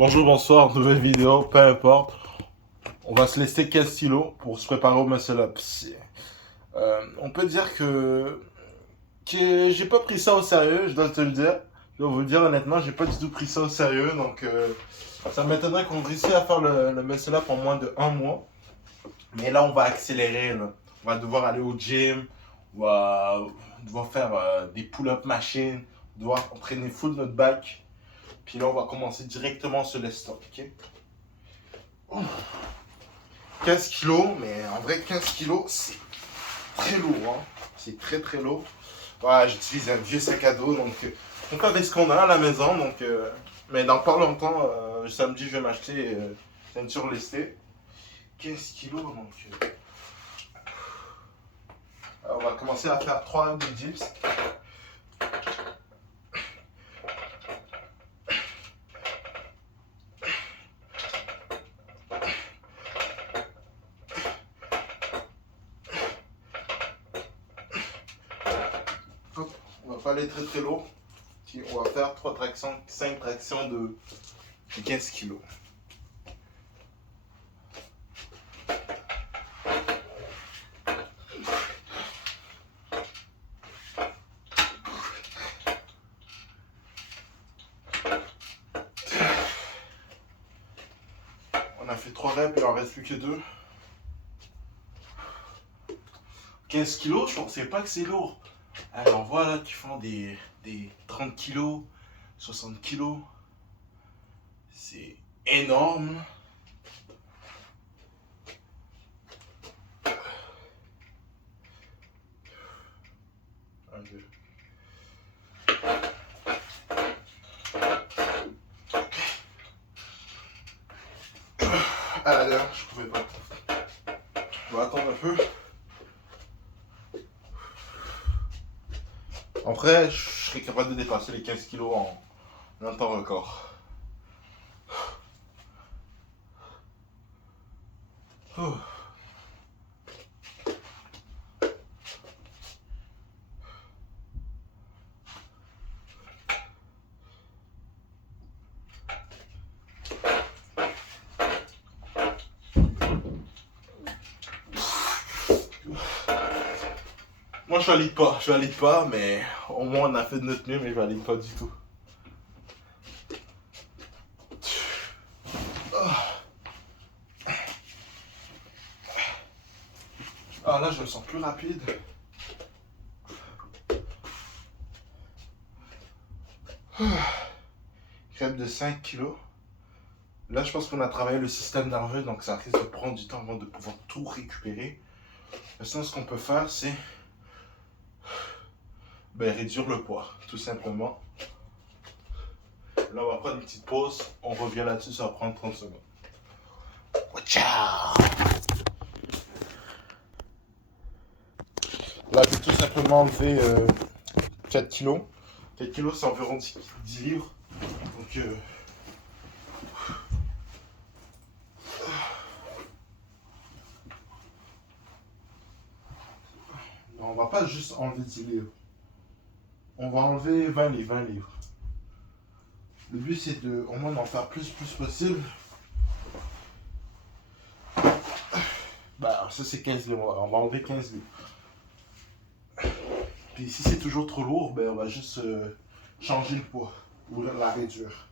Bonjour, bonsoir, nouvelle vidéo, peu importe. On va se laisser 15 kilos pour se préparer au muscle-up. On peut dire que j'ai pas pris ça au sérieux, je dois te le dire. Je dois vous le dire honnêtement, j'ai pas du tout pris ça au sérieux. Donc ça m'étonnerait qu'on réussisse à faire le muscle-up en moins de un mois. Mais là, on va accélérer. Là. On va devoir aller au gym, on va devoir faire des pull-up machines, on va devoir entraîner full notre back. Puis là, on va commencer directement sur les stocks, ok? 15 kilos, mais en vrai 15 kilos c'est très lourd, hein. C'est très très lourd. Voilà, j'utilise un vieux sac à dos, donc on fait avec ce qu'on a à la maison, donc mais dans pas longtemps, samedi je vais m'acheter ceinture lestée. 15 kilos, donc on va commencer à faire 3 de dips. On va pas aller très très lourd. Puis on va faire 3 tractions, 5 tractions de 15 kilos. On a fait 3 reps, il en reste plus que 2. 15 kilos, je pensais pas que c'est lourd. Alors voilà qui font des 30 kilos, 60 kilos. C'est énorme. Un, deux. Ah là, je pouvais pas. On va attendre un peu. En vrai, je serais capable de dépasser les 15 kilos en un temps record. Moi, je valide pas, mais au moins on a fait de notre mieux, mais je valide pas du tout. Ah là, je me sens plus rapide. Crêpe de 5 kilos. Là, je pense qu'on a travaillé le système nerveux, donc ça risque de prendre du temps avant de pouvoir tout récupérer. Maintenant, ce qu'on peut faire, c'est réduire le poids, tout simplement. Là, on va prendre une petite pause. On revient là-dessus, ça va prendre 30 secondes. Ciao! Là, je vais tout simplement enlever 4 kilos. 4 kilos, c'est environ 10 livres. Donc, on va pas juste enlever 10 livres. On va enlever 20 livres, 20 livres. Le but, c'est de au moins d'en faire plus possible. Bah, ça, c'est 15 livres. On va enlever 15 livres. Puis, si c'est toujours trop lourd, on va juste changer le poids ou la réduire.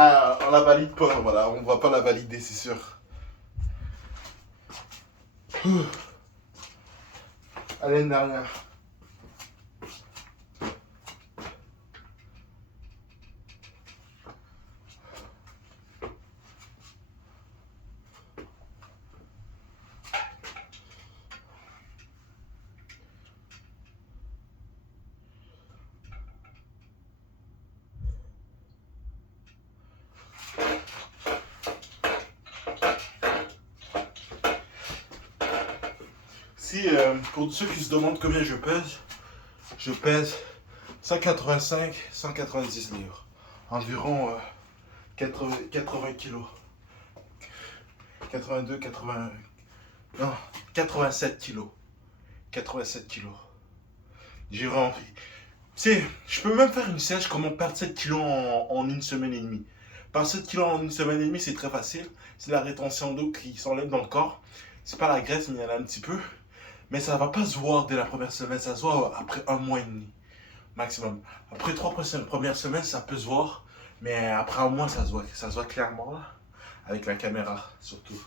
Ah, on la valide pas, voilà, on va pas la valider, c'est sûr. Allez, une dernière. Si, pour ceux qui se demandent combien je pèse 185, 190 livres. Environ 80 kilos. 82, 80... Non, 87 kilos. 87 kilos. J'ai vraiment... Tu sais, je peux même faire une sèche comment perdre 7 kilos en une semaine et demie. Perdre 7 kilos en une semaine et demie, c'est très facile. C'est la rétention d'eau qui s'enlève dans le corps. C'est pas la graisse, mais il y en a un petit peu. Mais ça va pas se voir dès la première semaine. Ça se voit après un mois et demi. Maximum. Après 3 premières semaines, ça peut se voir. Mais après un mois, ça se voit clairement là. Avec la caméra, surtout.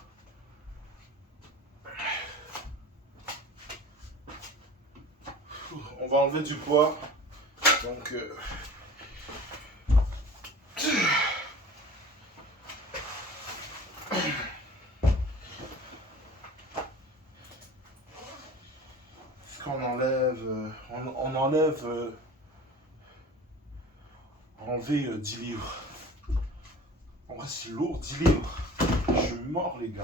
On va enlever du poids. Donc... ce qu'on enlève... on enlève... enlever 10 livres. En vrai, c'est lourd, 10 livres. Je suis mort, les gars.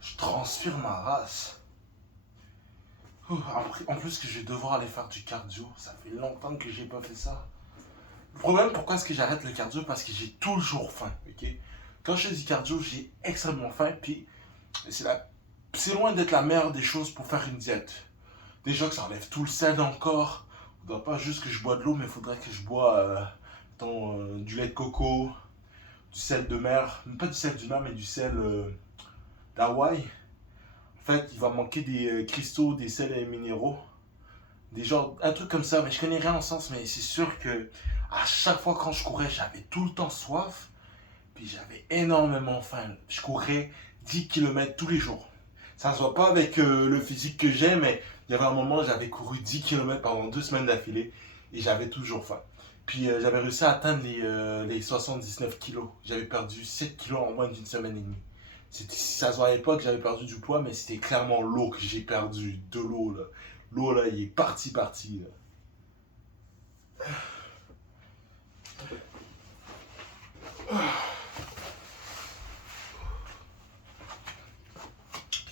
Je transpire ma race. Après, en plus que je vais devoir aller faire du cardio. Ça fait longtemps que j'ai pas fait ça. Le problème, pourquoi est-ce que j'arrête le cardio? Parce que j'ai toujours faim, ok? Quand je fais du cardio, j'ai extrêmement faim. Puis, c'est loin d'être la meilleure des choses pour faire une diète. Déjà que ça enlève tout le sel dans le corps. Il ne faudra pas juste que je bois de l'eau, mais il faudrait que je bois du lait de coco, du sel de mer. Pas du sel de mer, mais du sel d'Hawaï. En fait, il va manquer des cristaux, des sels et minéraux. Un truc comme ça. Mais je connais rien en sens, mais c'est sûr que à chaque fois quand je courais, j'avais tout le temps soif. Puis j'avais énormément faim. Je courais 10 km tous les jours. Ça ne se voit pas avec le physique que j'ai, mais il y avait un moment, j'avais couru 10 km pendant 2 semaines d'affilée et j'avais toujours faim. Puis j'avais réussi à atteindre les 79 kilos. J'avais perdu 7 kilos en moins d'une semaine et demie. Ça se voyait pas que j'avais perdu du poids, mais c'était clairement l'eau que j'ai perdu. De l'eau, là. L'eau, là, il est parti. Là.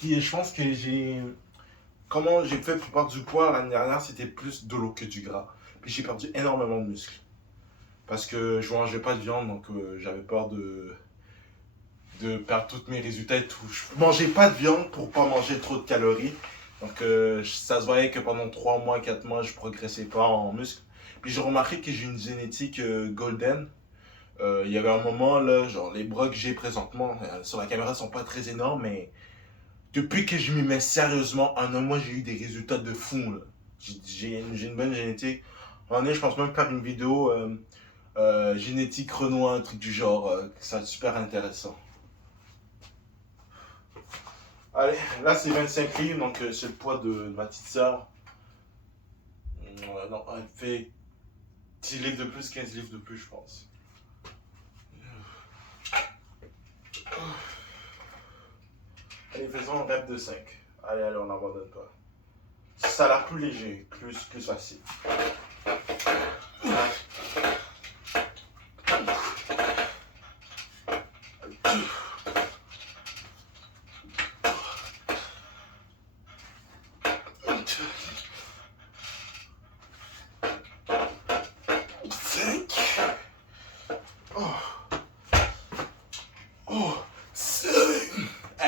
Puis je pense que comment j'ai fait pour perdre du poids l'année dernière, c'était plus de l'eau que du gras. Puis j'ai perdu énormément de muscles. Parce que je mangeais pas de viande, donc j'avais peur de perdre tous mes résultats et tout. Je mangeais pas de viande pour pas manger trop de calories. Donc ça se voyait que pendant 3 mois, 4 mois, je progressais pas en muscles. Puis j'ai remarqué que j'ai une génétique golden. Il y avait un moment là, genre les bras que j'ai présentement, sur la caméra sont pas très énormes, mais depuis que je m'y mets sérieusement, en un mois, j'ai eu des résultats de fou. Là. J'ai une bonne génétique. À un moment donné, je pense même faire une vidéo génétique Renoir, un truc du genre. Ça va être super intéressant. Allez, là c'est 25 livres, donc c'est le poids de ma petite soeur. Non, elle fait 10 livres de plus, 15 livres de plus, je pense. Allez, faisons un rep de 5. Allez, on n'abandonne pas. Ça a l'air plus léger, plus facile.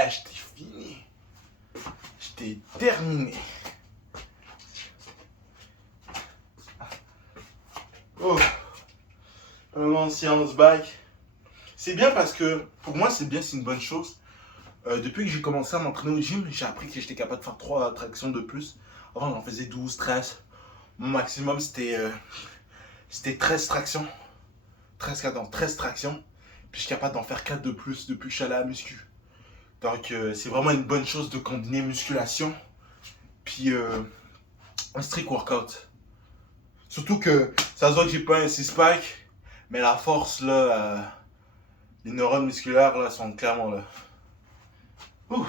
Je t'ai fini. Je t'ai terminé. Oh. Un séance back. C'est bien parce que, pour moi, c'est bien, c'est une bonne chose. Depuis que j'ai commencé à m'entraîner au gym, j'ai appris que j'étais capable de faire 3 tractions de plus. Avant, j'en faisais 12, 13. Mon maximum, c'était 13 tractions. 13 tractions. Puis je suis capable d'en faire 4 de plus depuis que je suis allé à la muscu. Donc c'est vraiment une bonne chose de combiner musculation puis un strict workout. Surtout que ça se voit que j'ai pas un six-pack, mais la force là, les neurones musculaires là sont clairement là. Ouh.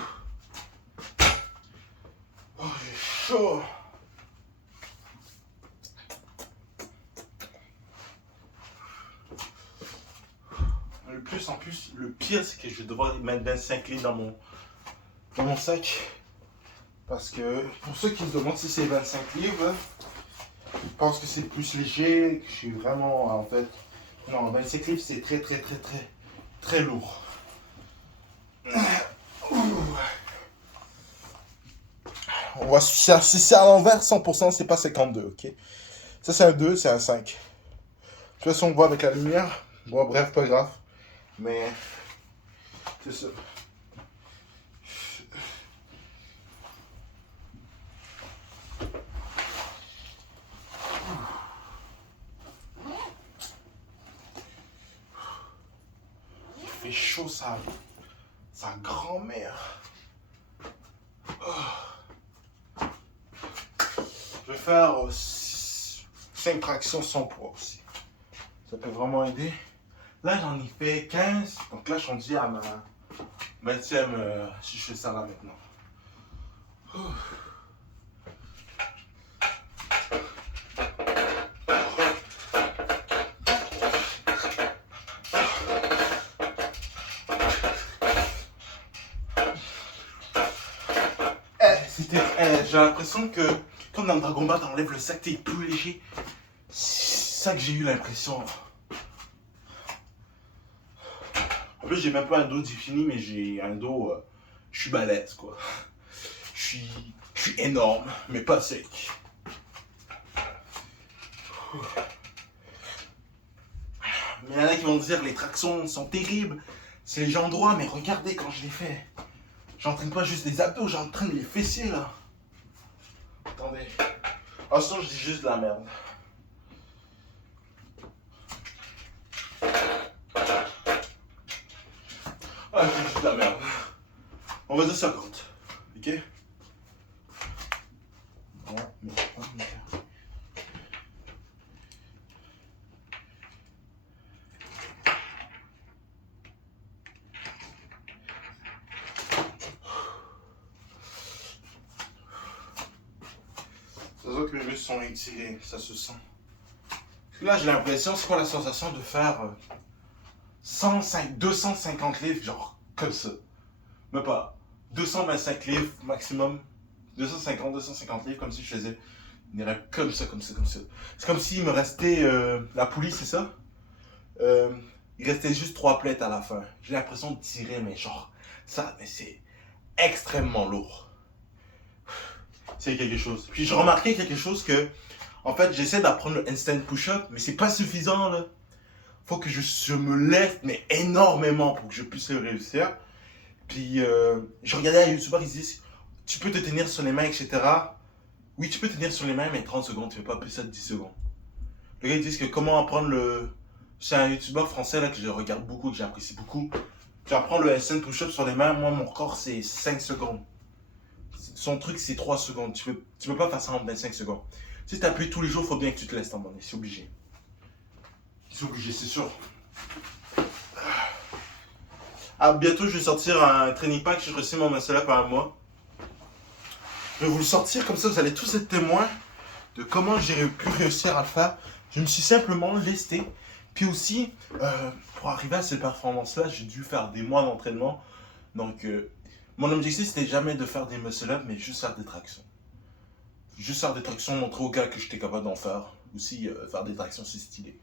Oh, j'ai chaud. En plus, le pire c'est que je vais devoir mettre 25 livres dans mon sac. Parce que pour ceux qui se demandent si c'est 25 livres, je pense que c'est plus léger, que je suis vraiment en fait. Non, 25 livres c'est très très très très très lourd. On va si c'est à l'envers 100%, c'est pas 52, ok? Ça c'est un 2, c'est un 5. De toute façon on voit avec la lumière. Bon bref, pas grave. Mais c'est ça. Il fait chaud ça. Sa grand-mère. Je vais faire 5 tractions sans poids aussi. Ça peut vraiment aider. Là, j'en ai fait 15. Donc là, je suis rendu à ma 20e si je fais ça là maintenant. J'ai l'impression que, comme dans Dragon Ball, t'enlèves le sac, t'es plus léger. C'est ça que j'ai eu l'impression. En plus, j'ai même pas un dos défini, mais j'ai un dos. Je suis balèze, quoi. Je suis énorme, mais pas sec. Mais il y en a qui vont dire les tractions sont terribles. C'est les gens droits, mais regardez quand je les fais. J'entraîne pas juste les abdos, j'entraîne les fessiers là. Attendez. Ah, sinon, je dis juste de la merde. Ah, je dis juste de la merde. On va dire 50. Ok? Ouais, mais pas ça se voit que mes muscles sont étirés, ça se sent. Parce que là, j'ai l'impression, c'est quoi la sensation de faire 250 livres, genre comme ça. Mais pas 225 livres maximum. 250 livres, comme si je faisais une erreur comme ça, comme ça, comme ça. C'est comme s'il me restait la poulie, c'est ça? Il restait juste 3 plates à la fin. J'ai l'impression de tirer, mais genre, ça, mais c'est extrêmement lourd. C'est quelque chose. Puis j'ai remarqué quelque chose que, en fait, j'essaie d'apprendre le instant push-up, mais c'est pas suffisant, là. Faut que je me lève, mais énormément pour que je puisse le réussir. Puis, je regardais un YouTuber, ils disent, tu peux te tenir sur les mains, etc. Oui, tu peux tenir sur les mains, mais 30 secondes, tu ne fais pas plus ça de 10 secondes. Les gars, ils disent que comment apprendre le... C'est un YouTuber français, là, que je regarde beaucoup, que j'apprécie beaucoup. Tu apprends le SN push-up sur les mains, moi, mon corps, c'est 5 secondes. Son truc, c'est 3 secondes. Tu peux pas faire ça en 25 secondes. Si tu appuies tous les jours, il faut bien que tu te laisses t'emmener. C'est obligé. C'est obligé, c'est sûr. Ah, bientôt, je vais sortir un training pack. J'ai reçu mon muscle up à un mois. Je vais vous le sortir, comme ça, vous allez tous être témoins de comment j'ai pu réussir à le faire. Je me suis simplement lesté. Puis aussi, pour arriver à cette performance-là, j'ai dû faire des mois d'entraînement. Donc, mon objectif, c'était jamais de faire des muscle-up, mais juste faire des tractions. Juste faire des tractions, montrer aux gars que j'étais capable d'en faire. Aussi, faire des tractions, c'est stylé.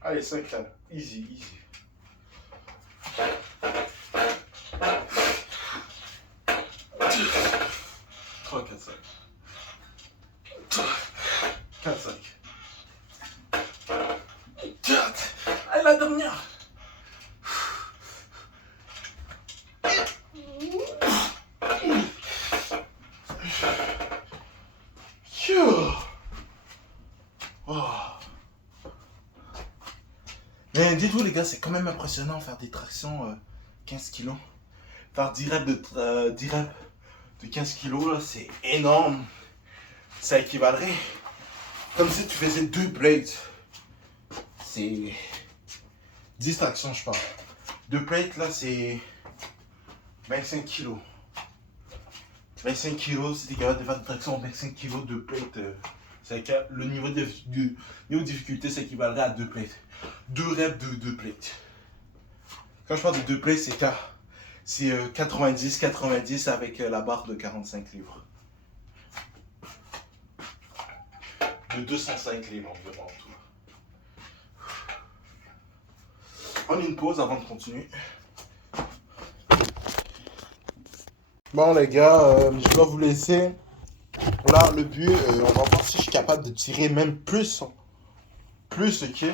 Allez, 5 là. Easy, easy. 3, 4, 5. 4, 5. 4. Allez, la dernière. Oh. Mais dites-vous les gars, c'est quand même impressionnant faire des tractions 15 kilos. Faire 10 reps de 15 kilos, là, c'est énorme. Ça équivalerait comme si tu faisais 2 plates. C'est 10 tractions, je parle. 2 plates, là, c'est 25 kilos. 25 kilos, si t'es capable de faire des tractions 25 kilos de plates, C'est que le niveau de difficulté s'équivalerait à 2 plates. 2 reps de 2 plates. Quand je parle de 2 plates, c'est 90-90 avec la barre de 45 livres. De 205 livres environ en tout. On une pause avant de continuer. Bon les gars, je dois vous laisser. Là, le but, on va voir si je suis capable de tirer même plus. Plus, ok.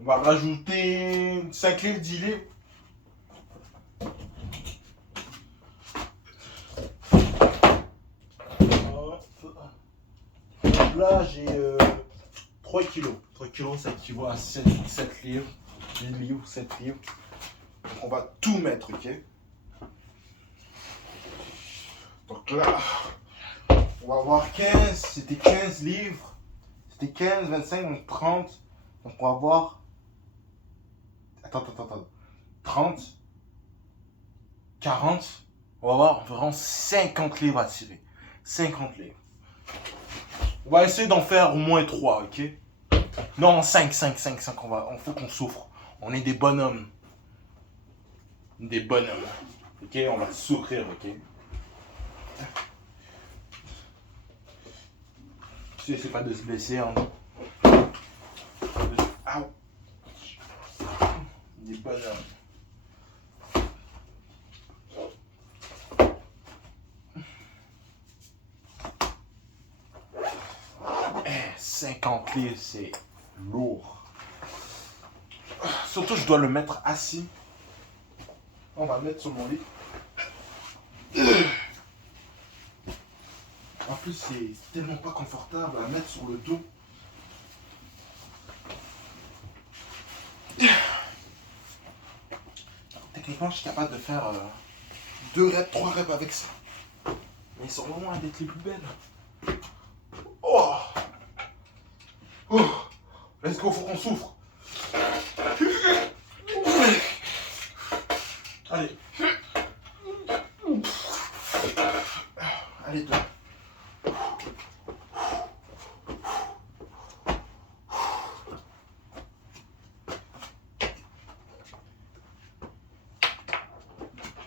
On va rajouter 5 livres, 10 livres. Là, j'ai 3 kilos. 3 kilos, ça équivaut à 7 livres. 10 livres, 7 livres. Donc, on va tout mettre, ok. Donc là, on va avoir 15. C'était 15 livres. C'était 15, 25, donc 30. Donc, on va avoir... Attends. 30. 40. On va avoir environ 50 livres à tirer. 50 livres. On va essayer d'en faire au moins 3, ok? Non, 5. Il faut qu'on souffre. On est des bonhommes. Des bonhommes. Ok? On va souffrir, ok? Tu sais, c'est pas de se blesser, hein. Aouh. Des bonhommes. 50 livres, c'est lourd. Surtout, je dois le mettre assis. On va le mettre sur mon lit. En plus, c'est tellement pas confortable à mettre sur le dos. Techniquement, je suis capable de faire 2 reps, 3 reps avec ça. Mais ils sont loin d'être les plus belles. Oh! Let's go, faut qu'on souffre. Allez. Allez, toi.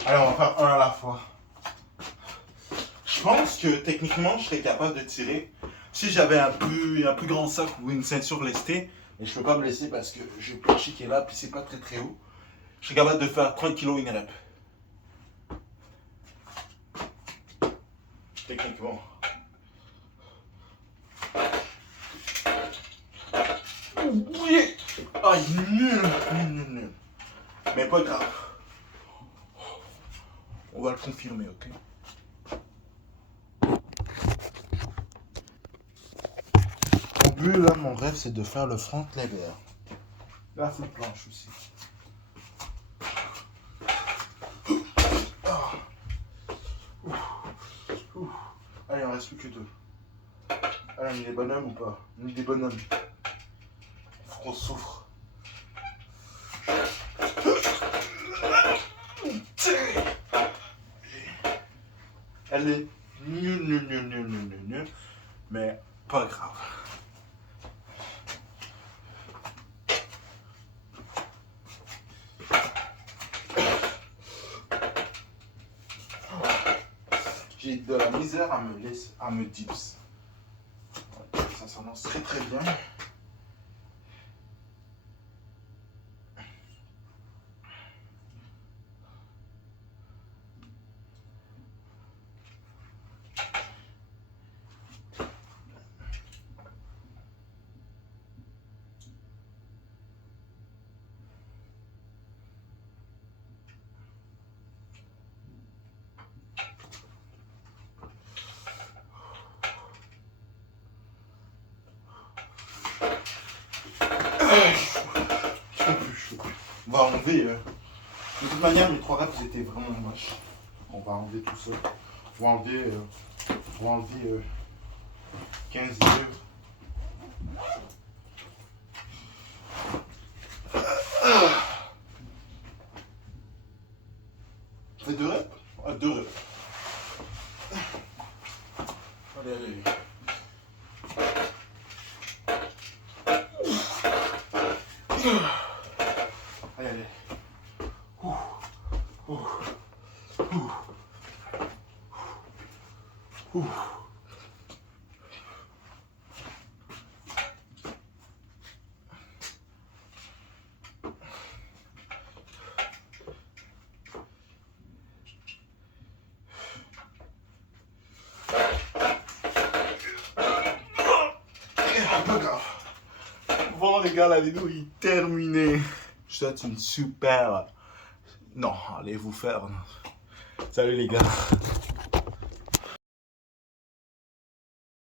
Allez, on va faire un à la fois. Je pense que techniquement, je serais capable de tirer si j'avais un plus grand sac ou une ceinture lestée. Mais je peux pas me laisser parce que j'ai le plancher qui est là, puis c'est pas très haut. Je serais capable de faire 30 kg une rep. Techniquement. Oui! Aïe, nul. Mais pas grave. On va le confirmer, ok? Mon but, là, mon rêve, c'est de faire le front lever. Là, c'est une planche aussi. Allez, on reste plus que 2. Allez, on est des bonhommes ou pas? On est des bonhommes. Faut qu'on souffre. Elle est nulle. Mais pas grave. J'ai de la misère à me dips. Ça s'annonce très bien. On va enlever. De toute manière, les 3 reps étaient vraiment moches. On va enlever tout ça. On va enlever 15 livres. On fait 2 reps? 2 reps. Allez. Allez, allez. Ouh. Ouh. Ouh. Ouh. Pas grave. Bon les gars, la vidéo est terminée. Je souhaite une super... Non, allez vous faire. Salut les gars.